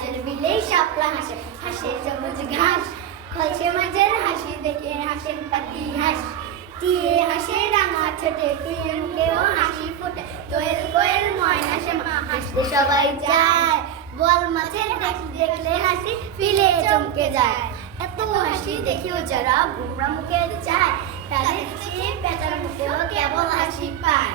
মাঝের বিলে শাপলা হাসে, হাসে সবুজ ঘাস। খলসে মাঝের হাসি দেখে হাসেন পাতি হাঁস। টিয়ে হাসে রাঙা ছোটে, টিয়ে মুখেও হাসি ফোটে। দোয়েল কোয়েল ময়না সে মা হাসতে সবাই যায়। বল মাছের হাসি দেখলে হাসি ফিলে চমকে যায়। এত হাসি দেখেও যারা বুমরা মুখে যায়, তাদের চেয়ে পেঁচার মুখেও কেবল হাসি পায়।